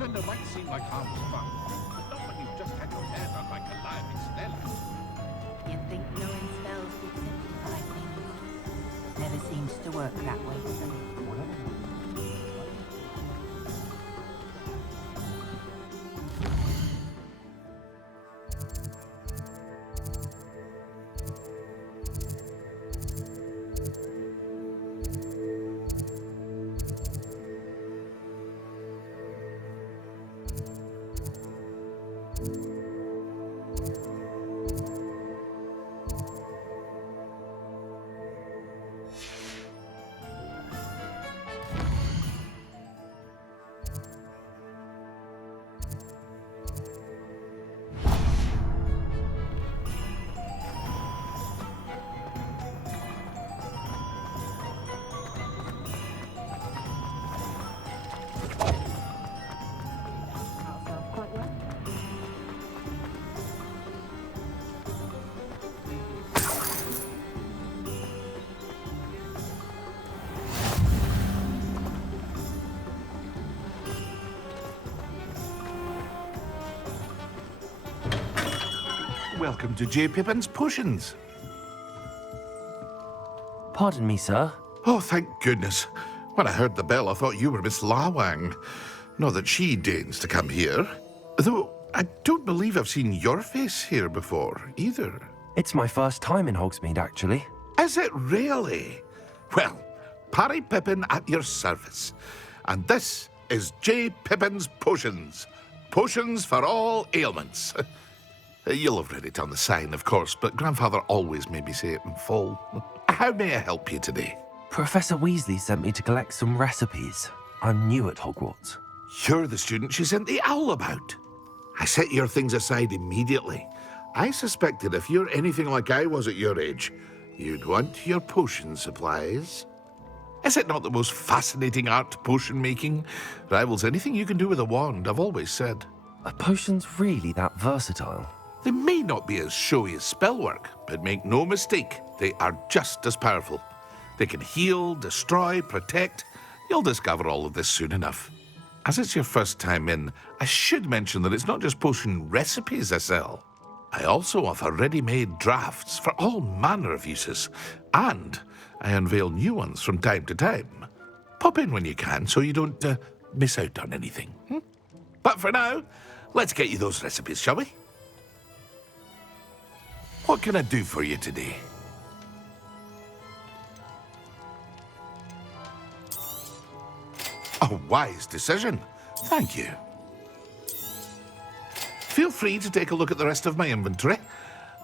It might seem like harmless fun, but not when you've just had your hair done like a lively Stella. You think knowing spells gets into like things? Never seems to work that way, does it? Welcome to J. Pippin's Potions. Pardon me, sir. Oh, thank goodness. When I heard the bell, I thought you were Miss Lawang. Not that she deigns to come here. Though, I don't believe I've seen your face here before, either. It's my first time in Hogsmeade, actually. Is it really? Well, Parry Pippin at your service. And this is J. Pippin's Potions. Potions for all ailments. You'll have read it on the sign, of course, but Grandfather always made me say it in full. How may I help you today? Professor Weasley sent me to collect some recipes. I'm new at Hogwarts. You're the student she sent the owl about. I set your things aside immediately. I suspected if you're anything like I was at your age, you'd want your potion supplies. Is it not the most fascinating art, potion making? Rivals anything you can do with a wand, I've always said. Are potions really that versatile? They may not be as showy as spellwork, but make no mistake, they are just as powerful. They can heal, destroy, protect. You'll discover all of this soon enough. As it's your first time in, I should mention that it's not just potion recipes I sell. I also offer ready-made drafts for all manner of uses, and I unveil new ones from time to time. Pop in when you can so you don't miss out on anything. But for now, let's get you those recipes, shall we? What can I do for you today? A wise decision. Thank you. Feel free to take a look at the rest of my inventory,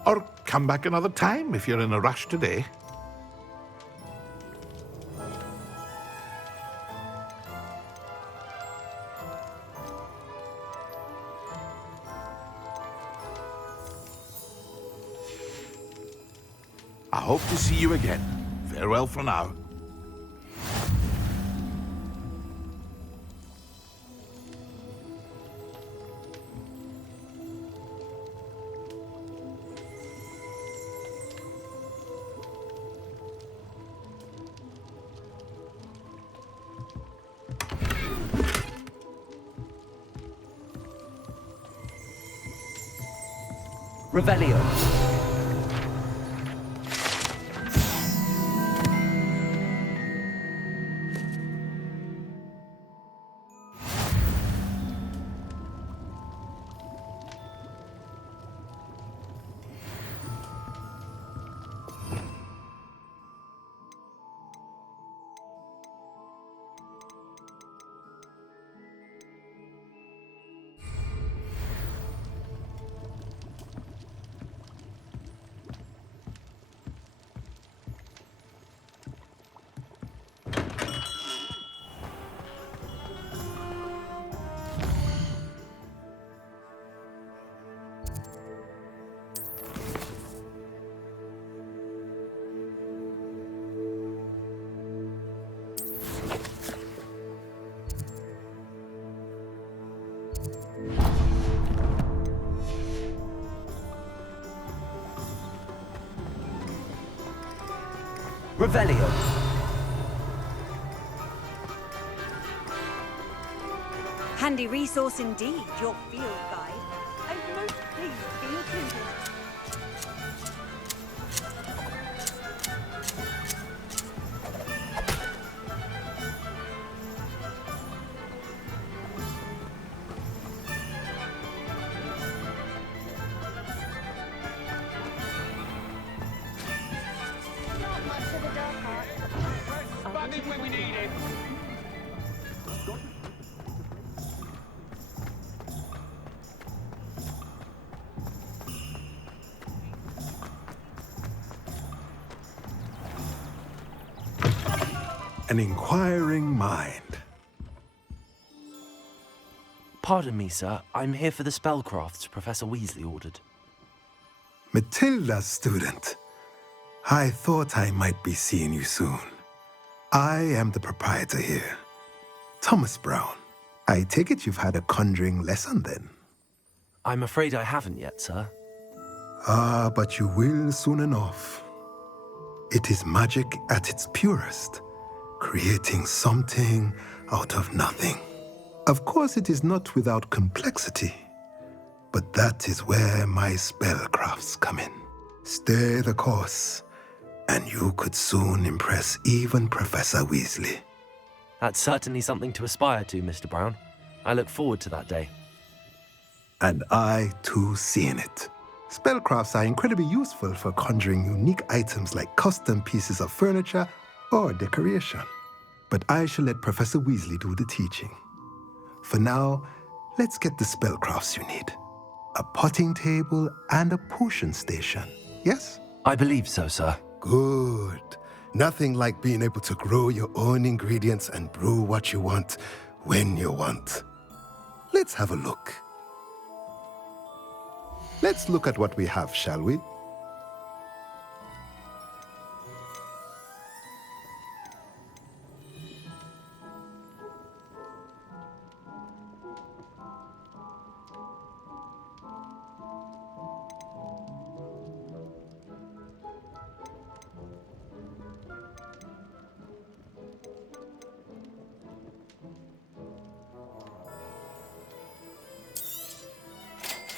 or come back another time if you're in a rush today. I hope to see you again. Farewell for now. Revelio. Revelio. Handy resource indeed, your field guide. I'm most pleased to be included. Not much of a dark art. Spotted when we need it. An inquiring mind. Pardon me, sir. I'm here for the spellcrafts Professor Weasley ordered. Matilda's student. I thought I might be seeing you soon. I am the proprietor here, Thomas Brown. I take it you've had a conjuring lesson then? I'm afraid I haven't yet, sir. Ah, but you will soon enough. It is magic at its purest, creating something out of nothing. Of course, it is not without complexity, but that is where my spellcrafts come in. Stay the course, and you could soon impress even Professor Weasley. That's certainly something to aspire to, Mr. Brown. I look forward to that day. And I, too, seeing it. Spellcrafts are incredibly useful for conjuring unique items like custom pieces of furniture or decoration. But I shall let Professor Weasley do the teaching. For now, let's get the spellcrafts you need. A potting table and a potion station, yes? I believe so, sir. Good. Nothing like being able to grow your own ingredients and brew what you want when you want. Let's have a look. Let's look at what we have, shall we?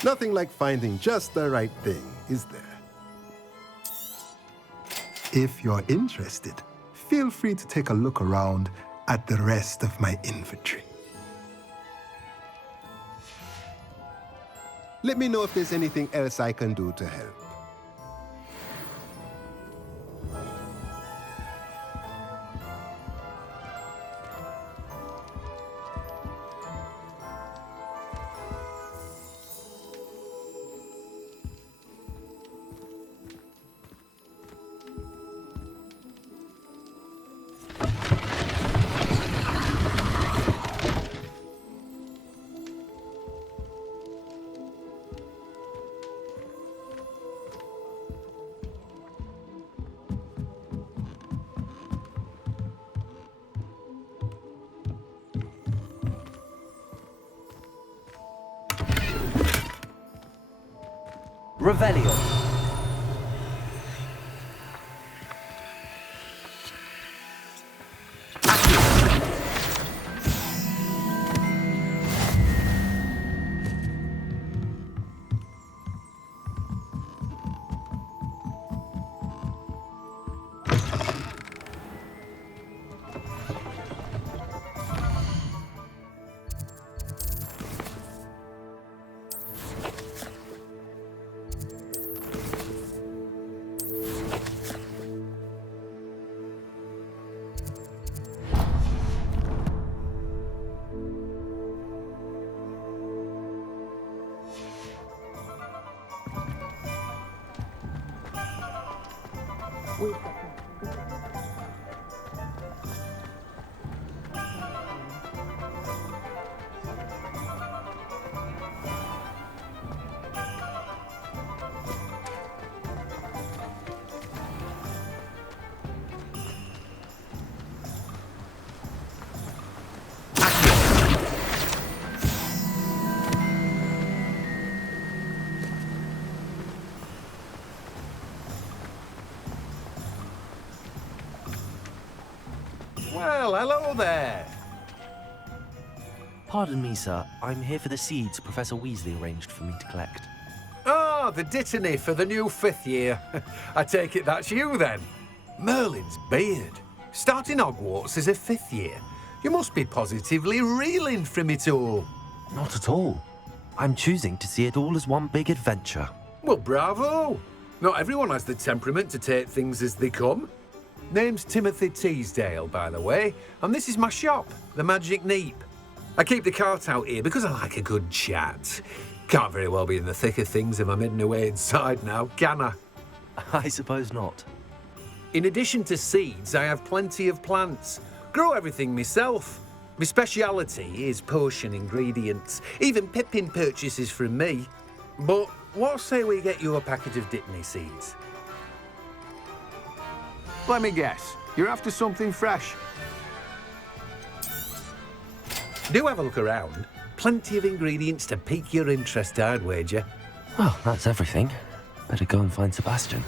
Nothing like finding just the right thing, is there? If you're interested, feel free to take a look around at the rest of my inventory. Let me know if there's anything else I can do to help. Revelio. Well, hello there. Pardon me, sir. I'm here for the seeds Professor Weasley arranged for me to collect. Oh, the dittany for the new 5th year. I take it that's you then. Merlin's beard. Starting Hogwarts as a 5th year. You must be positively reeling from it all. Not at all. I'm choosing to see it all as one big adventure. Well, bravo. Not everyone has the temperament to take things as they come. Name's Timothy Teasdale, by the way, and this is my shop, the Magic Neep. I keep the cart out here because I like a good chat. Can't very well be in the thick of things if I'm heading away inside now, can I? I suppose not. In addition to seeds, I have plenty of plants. Grow everything myself. My speciality is potion ingredients. Even Pippin purchases from me. But what say we get you a packet of Dittany seeds? Let me guess. You're after something fresh. Do have a look around. Plenty of ingredients to pique your interest, I'd wager. Well, that's everything. Better go and find Sebastian.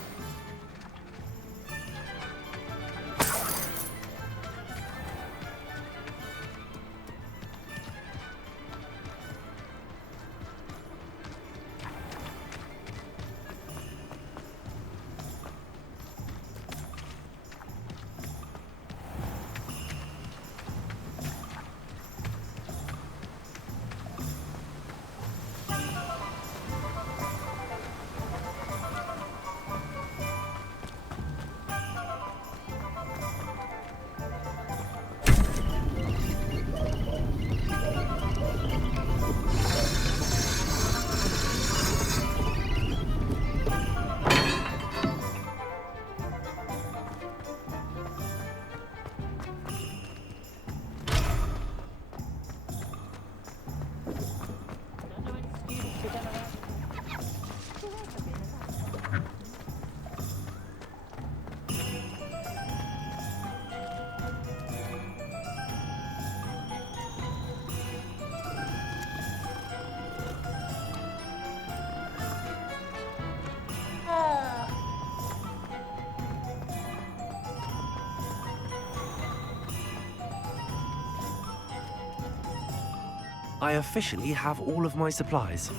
I officially have all of my supplies.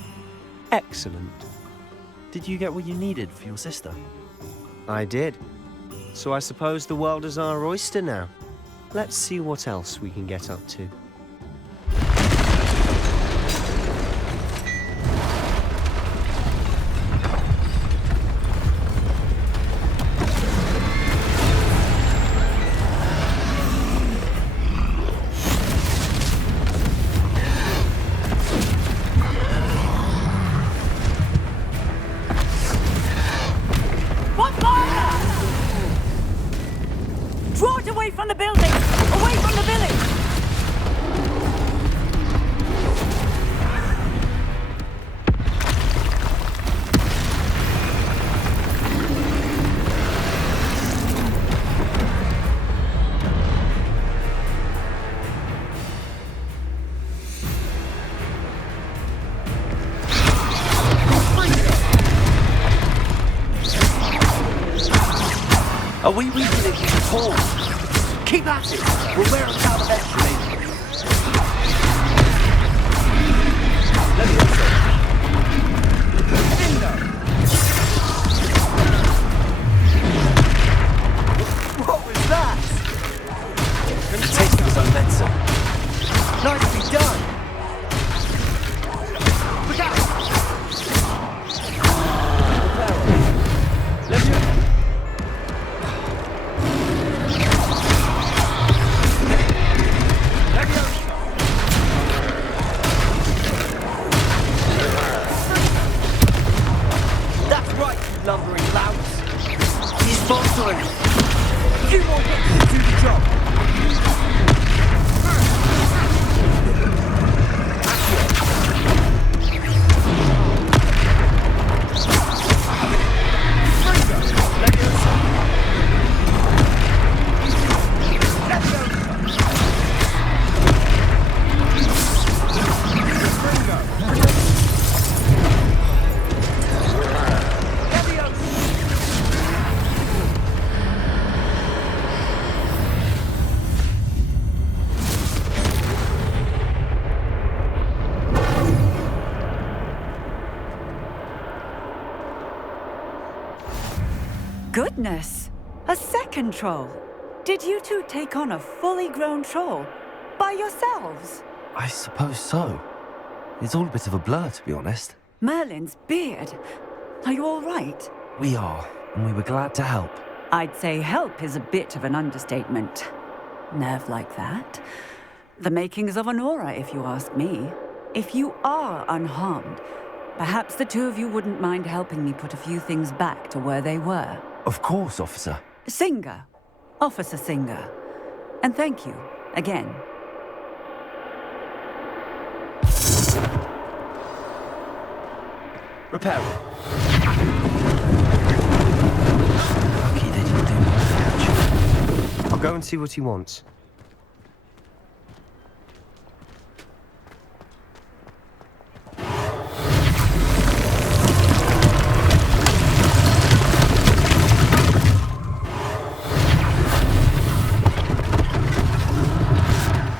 Excellent. Did you get what you needed for your sister? I did. So I suppose the world is our oyster now. Let's see what else we can get up to. Draw it away from the building! Away from the village! Are we reaching it at all? Keep at it! We'll wear us out eventually. Let me go, sir. What was that? It tasted as own medicine. Nicely done! Look out! Let me go. Lumbering louts. He's sponsoring. You won't get to do the job. goodness! A second troll! Did you two take on a fully grown troll? By yourselves? I suppose so. It's all a bit of a blur, to be honest. Merlin's beard. Are you all right? We are, and we were glad to help. I'd say help is a bit of an understatement. Nerve like that. The makings of an aura, if you ask me. If you are unharmed, perhaps the two of you wouldn't mind helping me put a few things back to where they were. Of course, officer. Singer. Officer Singer. And thank you, again. Repair. Lucky they didn't do more damage. I'll go and see what he wants.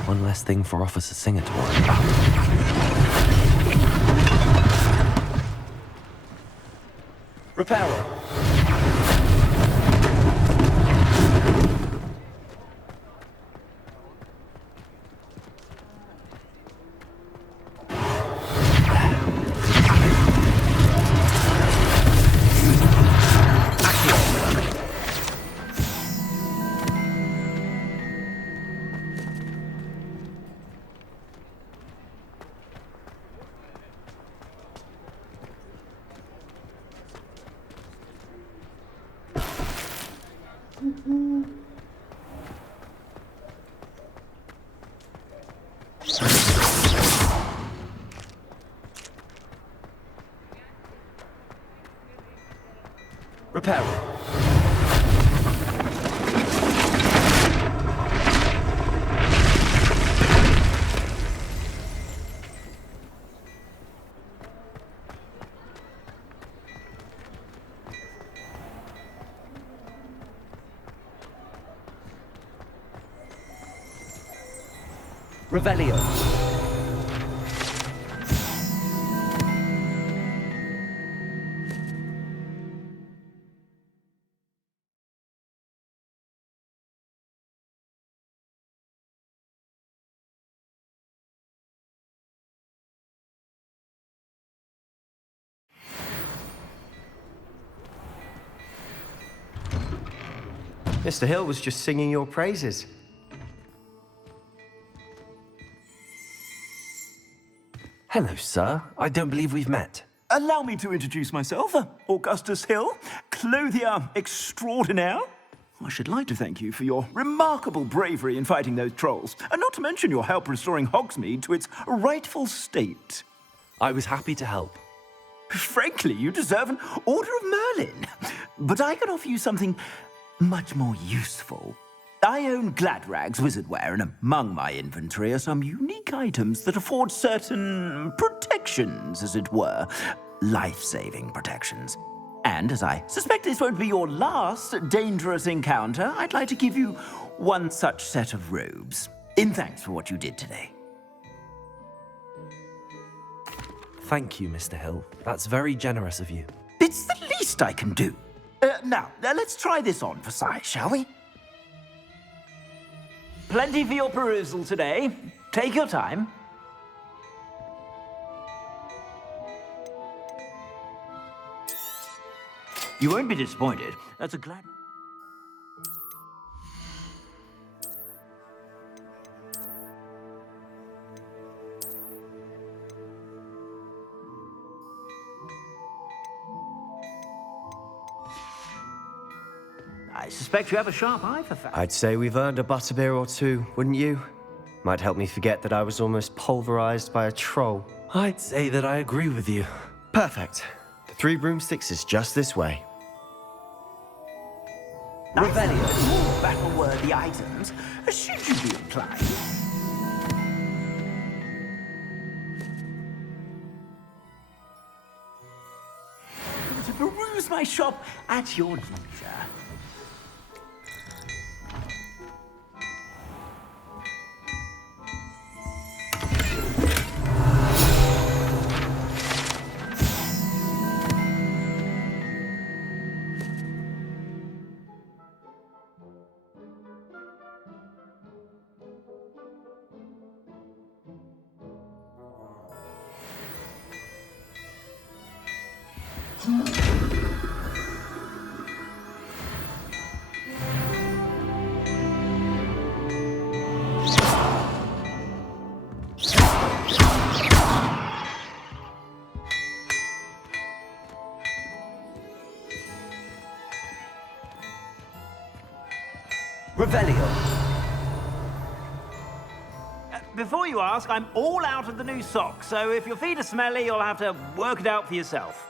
One less thing for Officer Singer to worry about. Repairer. Repair. Revelio. Mr. Hill was just singing your praises. Hello, sir. I don't believe we've met. Allow me to introduce myself, Augustus Hill, clothier extraordinaire. I should like to thank you for your remarkable bravery in fighting those trolls, and not to mention your help restoring Hogsmeade to its rightful state. I was happy to help. Frankly, you deserve an Order of Merlin. But I can offer you something much more useful. I own Gladrag's wizardware, and among my inventory are some unique items that afford certain protections, as it were. Life-saving protections. And as I suspect this won't be your last dangerous encounter, I'd like to give you one such set of robes, in thanks for what you did today. Thank you, Mr. Hill. That's very generous of you. It's the least I can do. Now, let's try this on for size, shall we? Plenty for your perusal today. Take your time. You won't be disappointed. That's a glad... I suspect you have a sharp eye for facts. I'd say we've earned a butterbeer or two, wouldn't you? Might help me forget that I was almost pulverized by a troll. I'd say that I agree with you. Perfect. The 3 broomsticks is just this way. Revelio, more battle-worthy items, should you be inclined. To peruse my shop at your leisure. Revelio. Before you ask, I'm all out of the new socks, so if your feet are smelly, you'll have to work it out for yourself.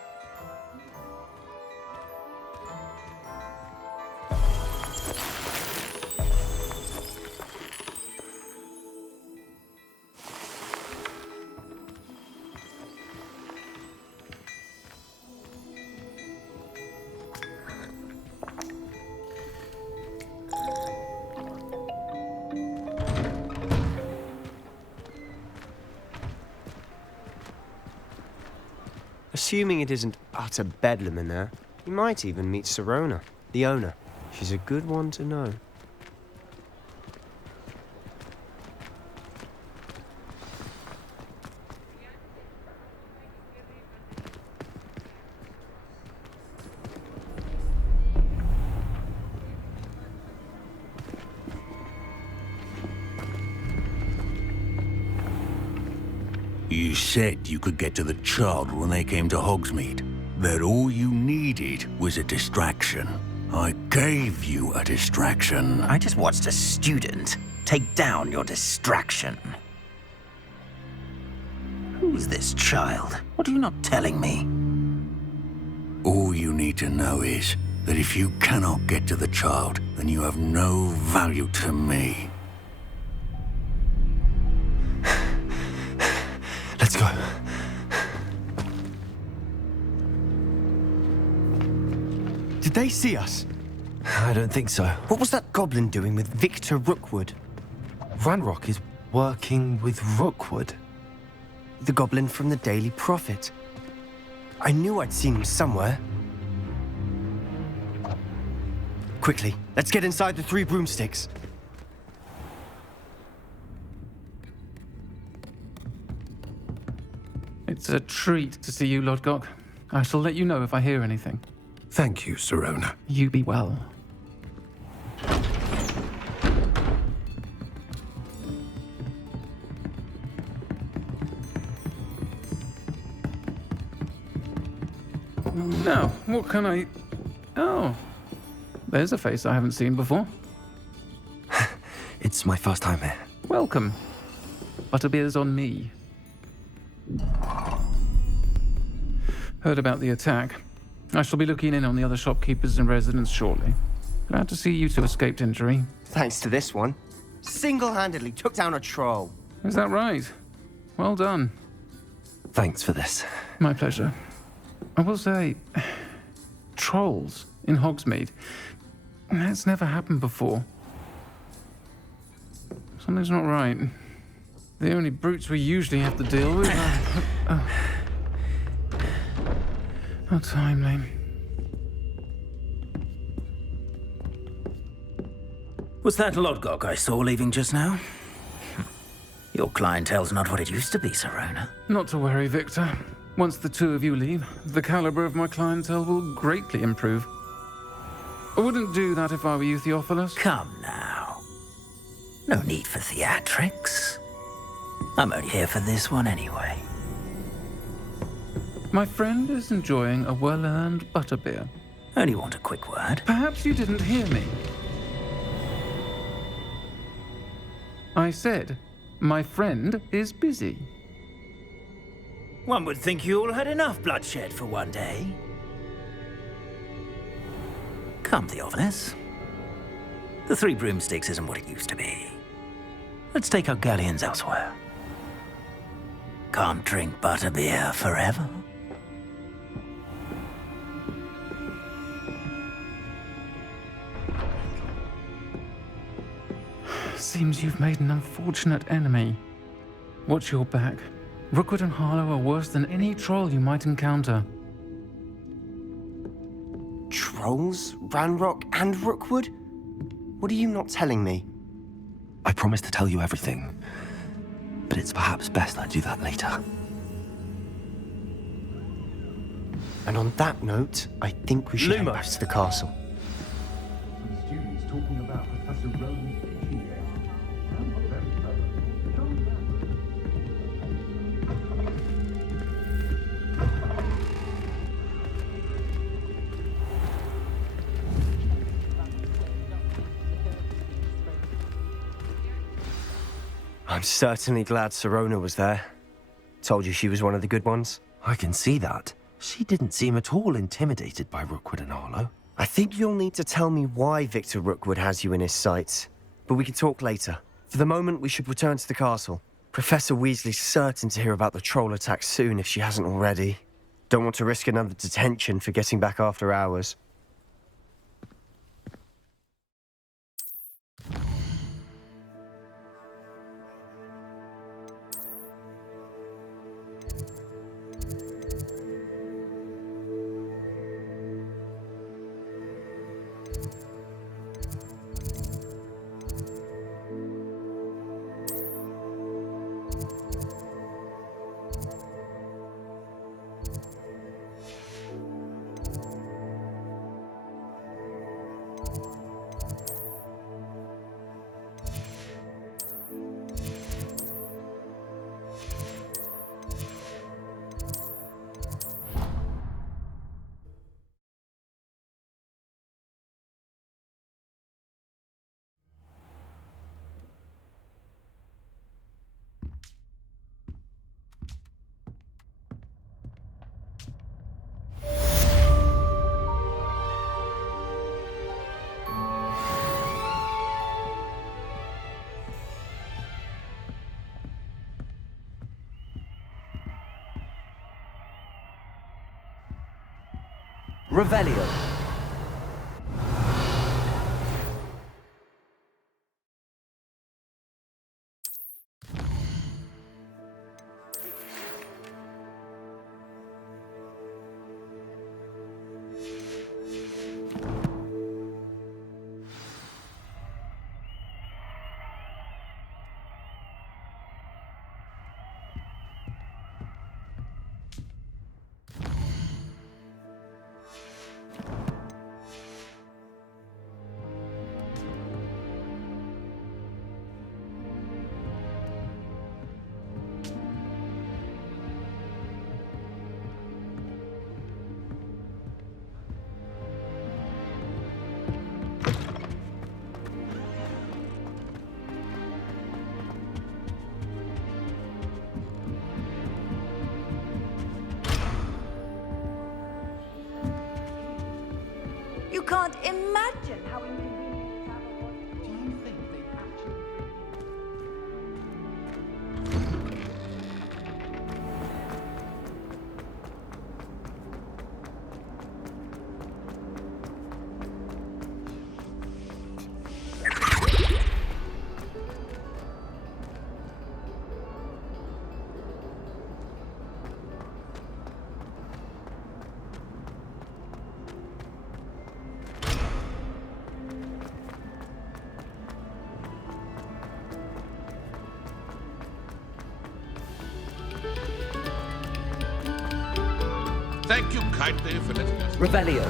Assuming it isn't utter bedlam in there, you might even meet Sirona, the owner. She's a good one to know. You said you could get to the child when they came to Hogsmeade. That all you needed was a distraction. I gave you a distraction. I just watched a student take down your distraction. Who's this child? What are you not telling me? All you need to know is that if you cannot get to the child, then you have no value to me. Let's go. Did they see us? I don't think so. What was that goblin doing with Victor Rookwood? Ranrock is working with Rookwood. The goblin from the Daily Prophet. I knew I'd seen him somewhere. Quickly, let's get inside the 3 broomsticks. It's a treat to see you, Lodgok. I shall let you know if I hear anything. Thank you, Sirona. You be well. Now, what can I... Oh, there's a face I haven't seen before. It's my first time here. Welcome. Butterbeer's on me. Heard about the attack. I shall be looking in on the other shopkeepers and residents shortly. Glad to see you two escaped injury. Thanks to this one. Single-handedly took down a troll. Is that right? Well done. Thanks for this. My pleasure. I will say, trolls in Hogsmeade. That's never happened before. Something's not right. The only brutes we usually have to deal with are... How timely. Was that Lodgok I saw leaving just now? Your clientele's not what it used to be, Sirona. Not to worry, Victor. Once the two of you leave, the caliber of my clientele will greatly improve. I wouldn't do that if I were you, Theophilus. Come now. No need for theatrics. I'm only here for this one anyway. My friend is enjoying a well-earned butterbeer. Only want a quick word. Perhaps you didn't hear me. I said, my friend is busy. One would think you all had enough bloodshed for one day. Come, Theophilus. The 3 broomsticks isn't what it used to be. Let's take our galleons elsewhere. Can't drink butterbeer forever. Seems you've made an unfortunate enemy. Watch your back. Rookwood and Harlow are worse than any troll you might encounter. Trolls? Ranrock and Rookwood? What are you not telling me? I promised to tell you everything, but it's perhaps best I do that later. And on that note, I think we should head back to the castle. Students talking about Professor Rowan's fishing I'm certainly glad Sirona was there. Told you she was one of the good ones. I can see that. She didn't seem at all intimidated by Rookwood and Arlo. I think you'll need to tell me why Victor Rookwood has you in his sights. But we can talk later. For the moment, we should return to the castle. Professor Weasley's certain to hear about the troll attack soon if she hasn't already. Don't want to risk another detention for getting back after hours. Revelio. You can't imagine how inconvenient travel was. Do you think they actually... Thank you kindly for letting us... Revelio.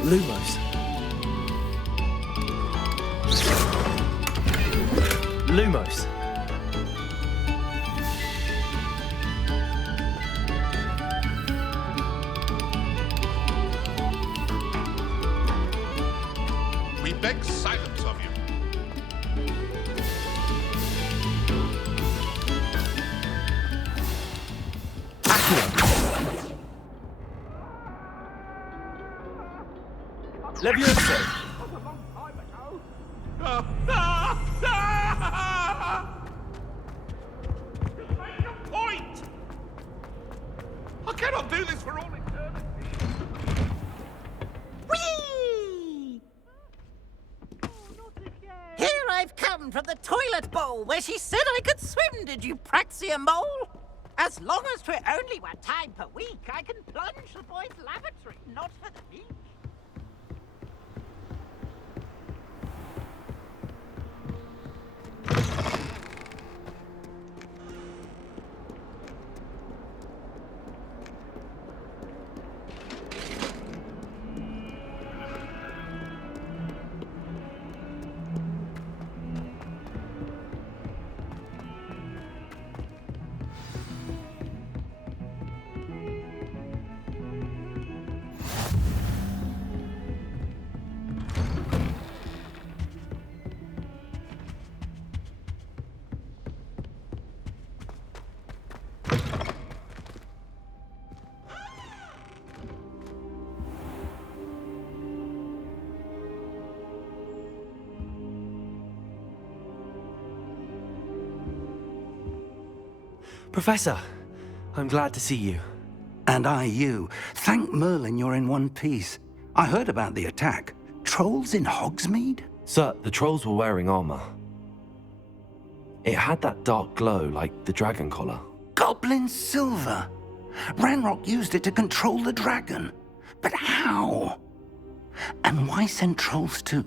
Lumos. Lumos. We beg silence of you. Levioso. Make a point! I cannot do this for all eternity. Whee! Here I've come from the toilet bowl where she said I could swim, did you praxia mole? As long as 'twere only 1 time per week, I can plunge the boys' lavatory, not for the beach. Professor, I'm glad to see you. And I you. Thank Merlin you're in one piece. I heard about the attack. Trolls in Hogsmeade? Sir, the trolls were wearing armor. It had that dark glow like the dragon collar. Goblin silver. Ranrock used it to control the dragon. But how? And why send trolls to...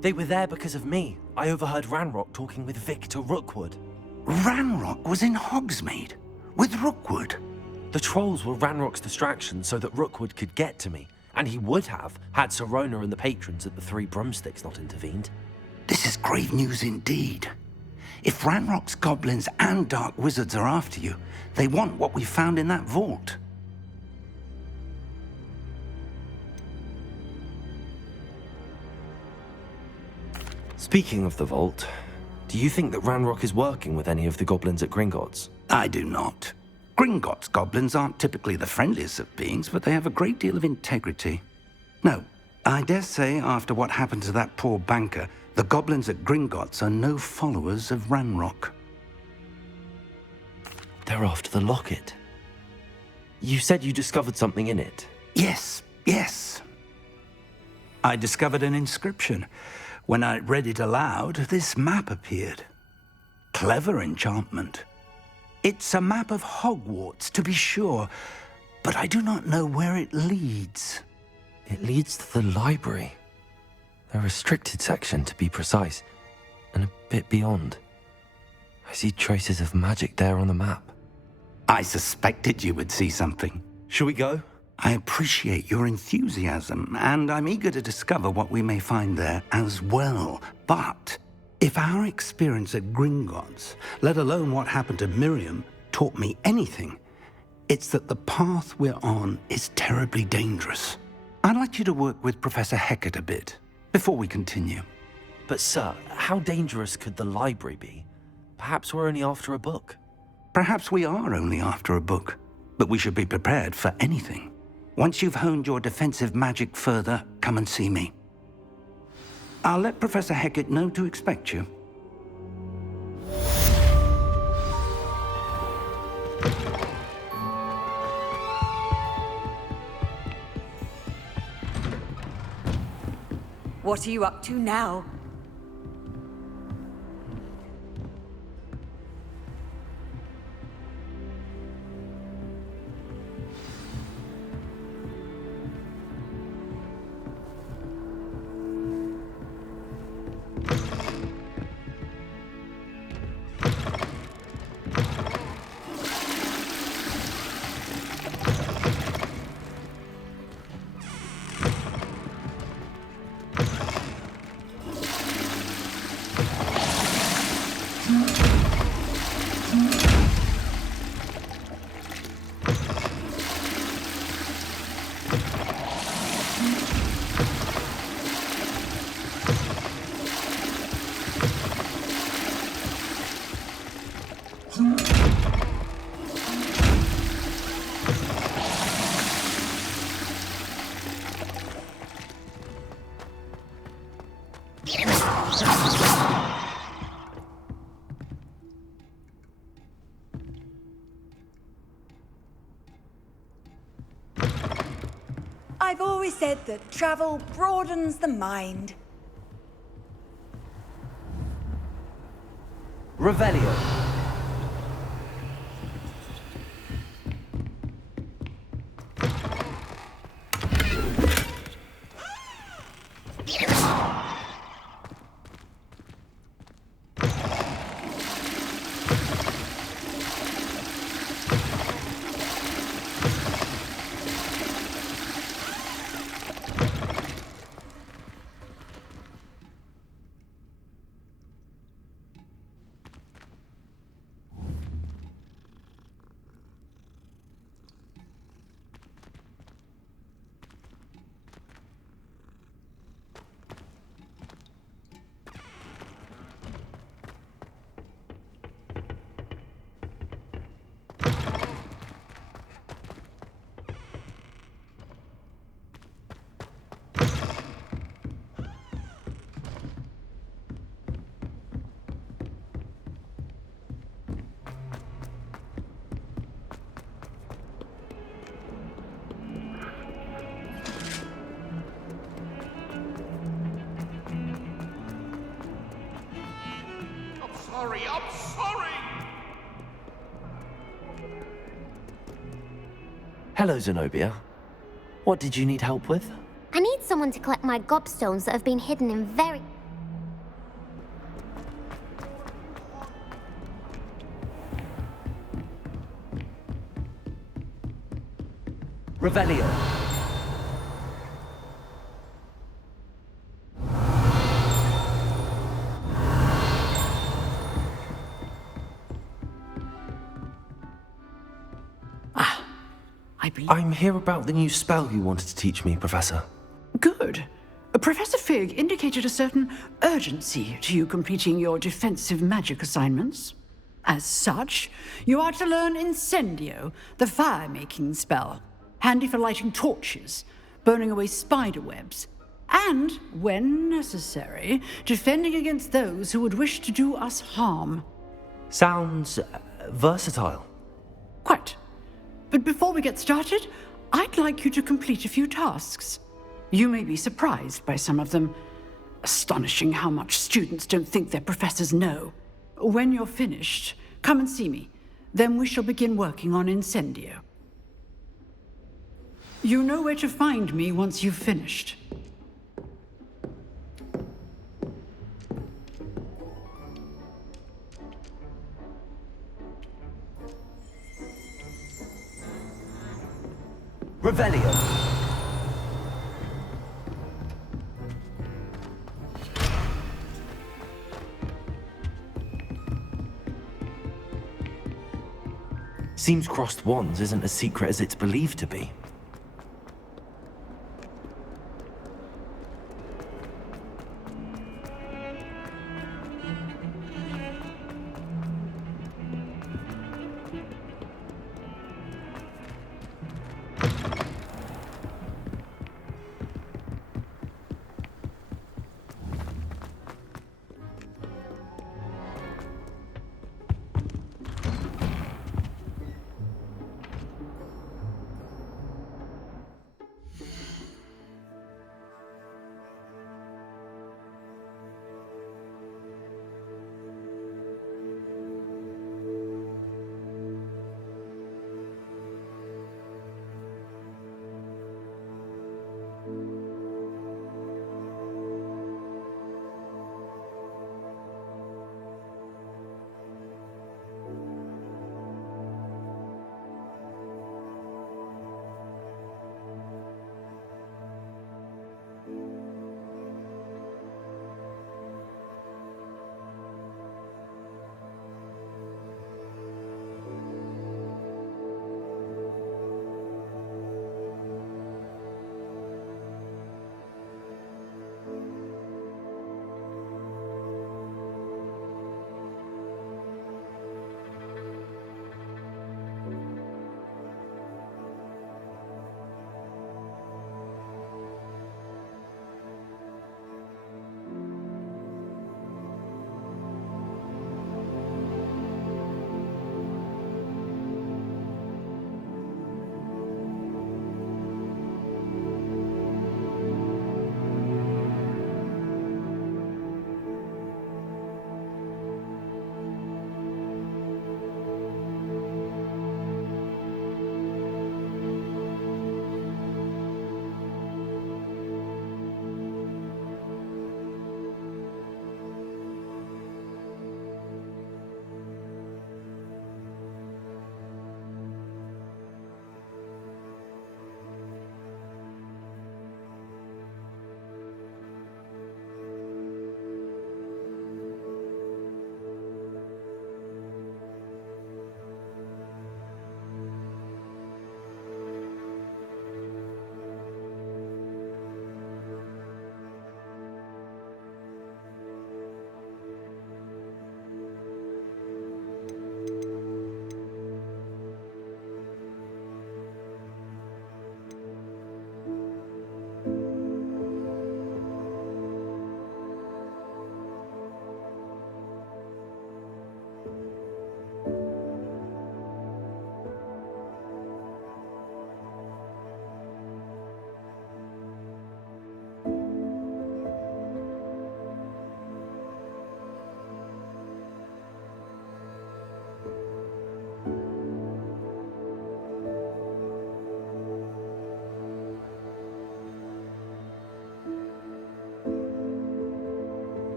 They were there because of me. I overheard Ranrock talking with Victor Rookwood. Ranrock was in Hogsmeade? With Rookwood? The trolls were Ranrock's distraction so that Rookwood could get to me. And he would have, had Sirona and the patrons at the Three Broomsticks not intervened. This is grave news indeed. If Ranrock's goblins and dark wizards are after you, they want what we found in that vault. Speaking of the vault, do you think that Ranrock is working with any of the goblins at Gringotts? I do not. Gringotts goblins aren't typically the friendliest of beings, but they have a great deal of integrity. No, I dare say after what happened to that poor banker, the goblins at Gringotts are no followers of Ranrock. They're after the locket. You said you discovered something in it. Yes. I discovered an inscription. When I read it aloud, this map appeared. Clever enchantment. It's a map of Hogwarts, to be sure, but I do not know where it leads. It leads to the library. A restricted section, to be precise, and a bit beyond. I see traces of magic there on the map. I suspected you would see something. Shall we go? I appreciate your enthusiasm, and I'm eager to discover what we may find there as well. But if our experience at Gringotts, let alone what happened to Miriam, taught me anything, it's that the path we're on is terribly dangerous. I'd like you to work with Professor Hecat a bit before we continue. But sir, how dangerous could the library be? Perhaps we're only after a book. Perhaps we are only after a book, but we should be prepared for anything. Once you've honed your defensive magic further, come and see me. I'll let Professor Hecat know to expect you. What are you up to now? I've always said that travel broadens the mind. Revelio. sorry, I'm sorry! Hello, Zenobia. What did you need help with? I need someone to collect my gobstones that have been hidden in very... Revelio. I'm here about the new spell you wanted to teach me, Professor. Good. Professor Fig indicated a certain urgency to you completing your defensive magic assignments. As such, you are to learn Incendio, the fire-making spell, handy for lighting torches, burning away spider webs, and, when necessary, defending against those who would wish to do us harm. Sounds versatile. Quite. But before we get started, I'd like you to complete a few tasks. You may be surprised by some of them. Astonishing how much students don't think their professors know. When you're finished, come and see me. Then we shall begin working on Incendio. You know where to find me once you've finished. Revelio. Seems crossed wands isn't as secret as it's believed to be.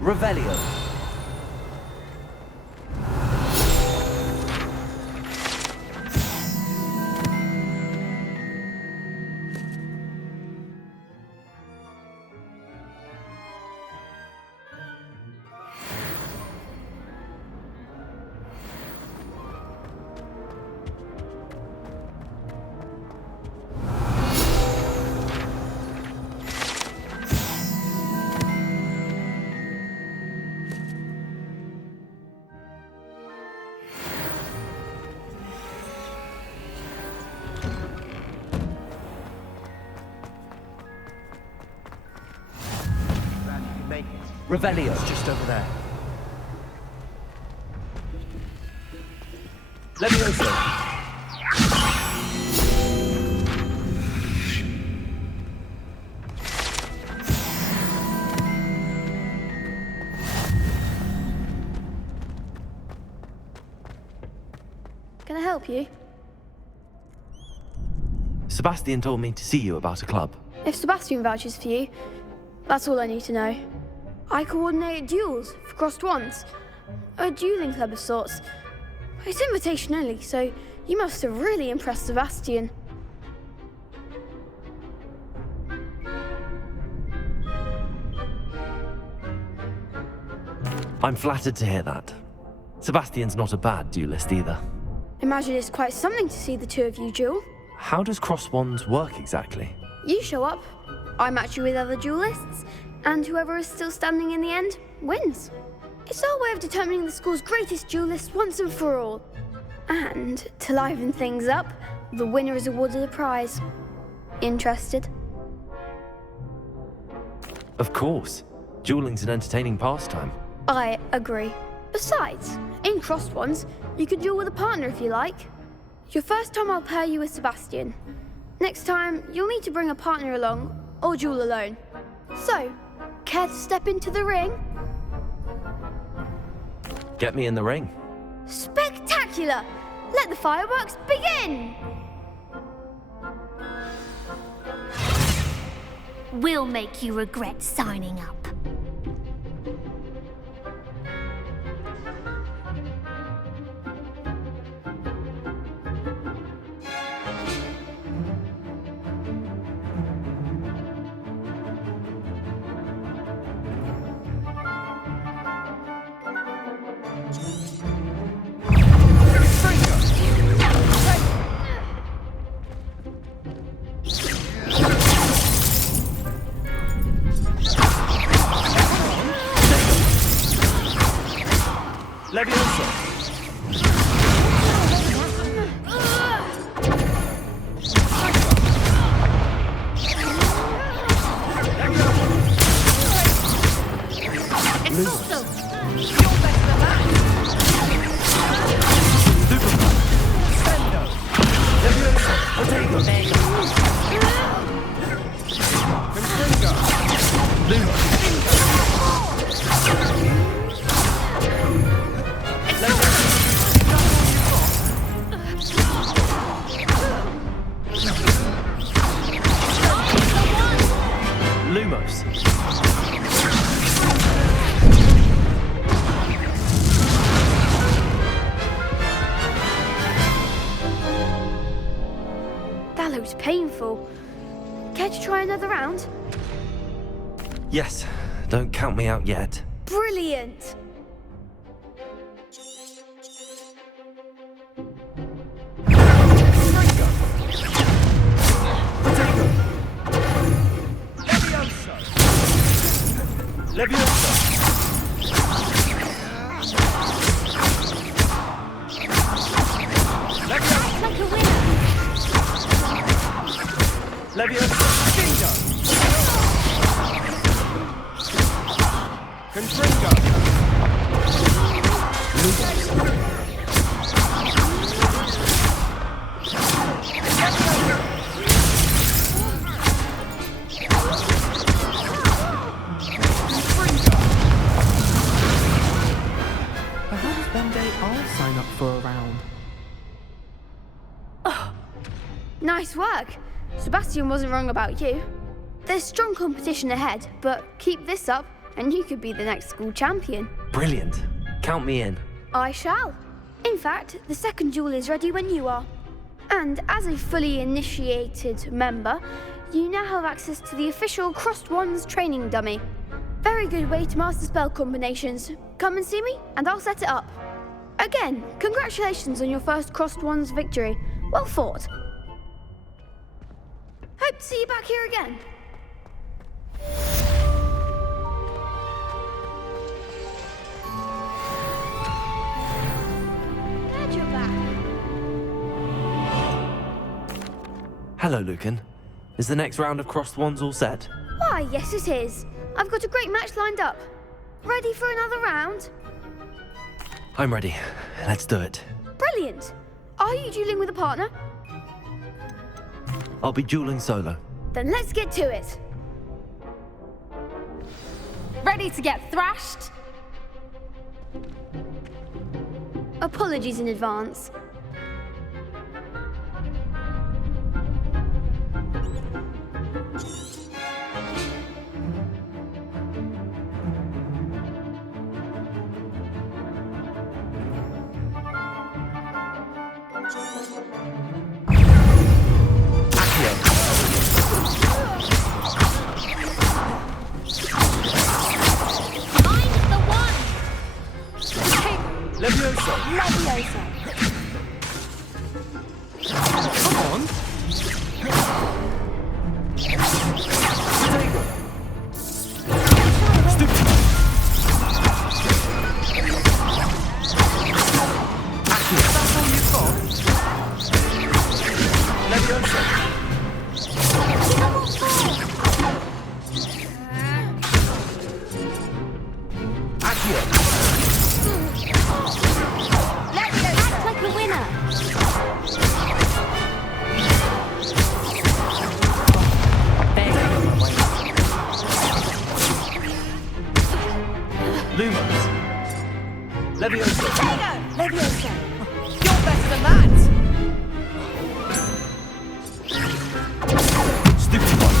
Revelio. Revelio's just over there. Levioso. Can I help you? Sebastian told me to see you about a club. If Sebastian vouches for you, that's all I need to know. I coordinate duels for crossed wands. A dueling club of sorts. It's invitation only, so you must have really impressed Sebastian. I'm flattered to hear that. Sebastian's not a bad duelist either. Imagine it's quite something to see the two of you duel. How does cross wands work exactly? You show up, I match you with other duelists, and whoever is still standing in the end wins. It's our way of determining the school's greatest duelist once and for all. And to liven things up, the winner is awarded a prize. Interested? Of course. Dueling's an entertaining pastime. I agree. Besides, in crossed ones, you can duel with a partner if you like. Your first time I'll pair you with Sebastian. Next time, you'll need to bring a partner along, or duel alone. So, care to step into the ring? Get me in the ring. Spectacular! Let the fireworks begin! We'll make you regret signing up. That looks painful. Care to try another round? Yes, don't count me out yet. Brilliant! Perhaps one day I'll sign up for a round. Nice work. Sebastian wasn't wrong about you. There's strong competition ahead, but keep this up and you could be the next school champion. Brilliant. Count me in. I shall. In fact, the second duel is ready when you are. And as a fully initiated member, you now have access to the official Crossed Wands training dummy. Very good way to master spell combinations. Come and see me, and I'll set it up. Again, congratulations on your first Crossed Wands victory. Well fought. Hope to see you back here again. Glad you're back. Hello, Lucan. Is the next round of Crossed Wands all set? Why, yes it is. I've got a great match lined up. Ready for another round? I'm ready. Let's do it. Brilliant. Are you dueling with a partner? I'll be dueling solo. Then let's get to it. Ready to get thrashed? Apologies in advance. Levioso! Levioso! Come on! Potato! Stupid! Accio! That's all you've got? Levioso! Accio! Act like a winner. Lumos! Levioso! Leviosa! You're better than that! Stupid one!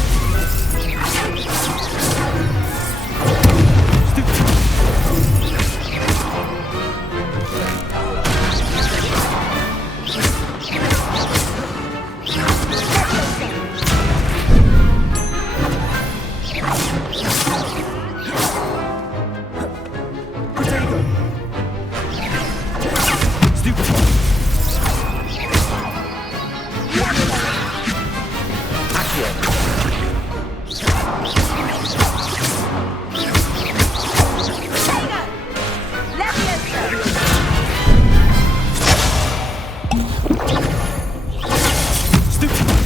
Stupid one! Potato! Stupid one! Accio! Stupid one!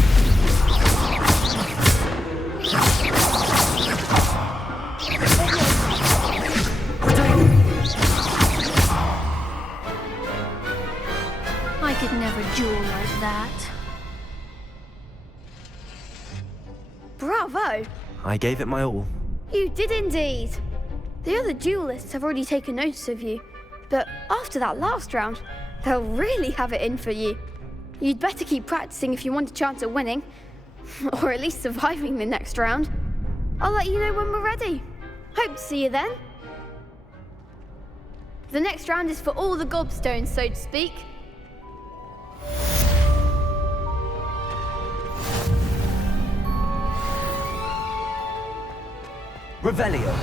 I could never duel like that. Bravo! I gave it my all. You did indeed. The other duelists have already taken notice of you, but after that last round, they'll really have it in for you. You'd better keep practicing if you want a chance at winning, or at least surviving the next round. I'll let you know when we're ready. Hope to see you then. The next round is for all the gobstones, so to speak. Revelio!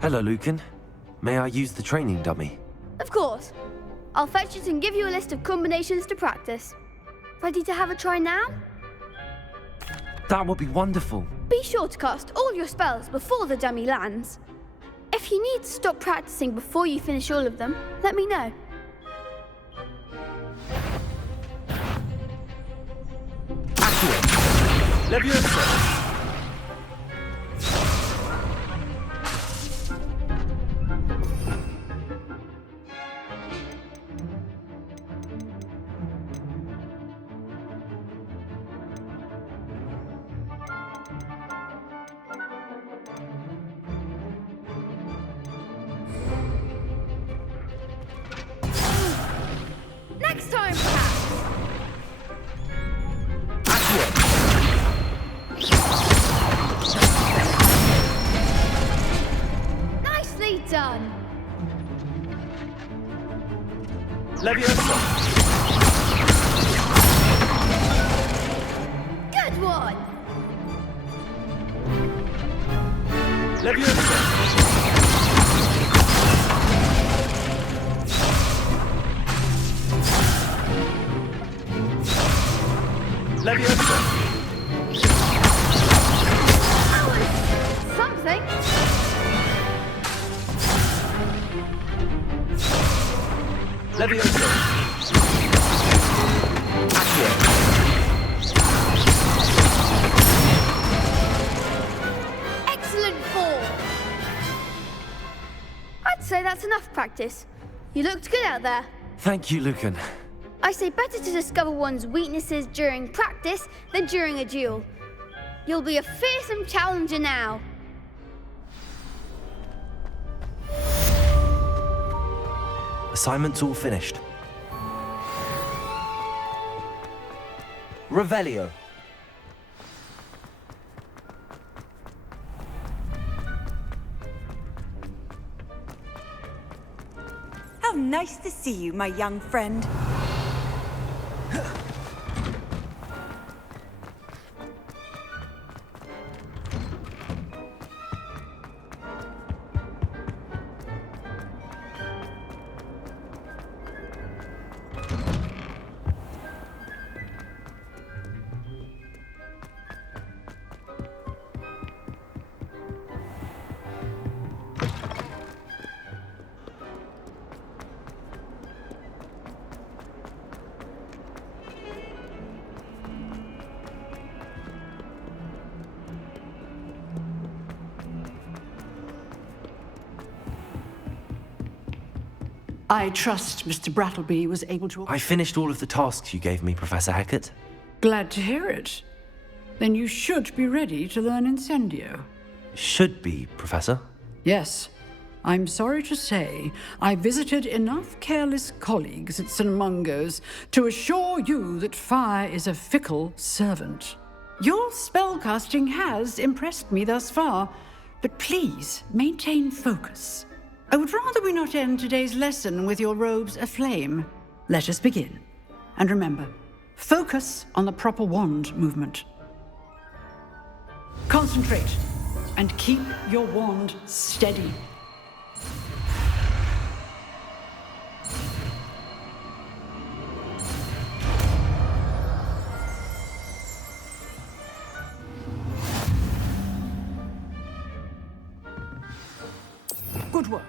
Hello, Lucan. May I use the training dummy? Of course. I'll fetch it and give you a list of combinations to practice. Ready to have a try now? That would be wonderful. Be sure to cast all your spells before the dummy lands. If you need to stop practicing before you finish all of them, let me know. Accio! Levioso! done. Leviosa! Good one! Leviosa! Leviosa! Something. Leviosa! Accio! Excellent fall. I'd say that's enough practice. You looked good out there. Thank you, Lucan. I say better to discover one's weaknesses during practice than during a duel. You'll be a fearsome challenger now. Assignment's all finished. Revelio. How nice to see you, my young friend. I trust Mr. Brattleby was able to... I finished all of the tasks you gave me, Professor Hackett. Glad to hear it. Then you should be ready to learn Incendio. Should be, Professor. Yes. I'm sorry to say, I visited enough careless colleagues at St. Mungo's to assure you that fire is a fickle servant. Your spellcasting has impressed me thus far, but please maintain focus. I would rather we not end today's lesson with your robes aflame. Let us begin. And remember, focus on the proper wand movement. Concentrate and keep your wand steady. Good work.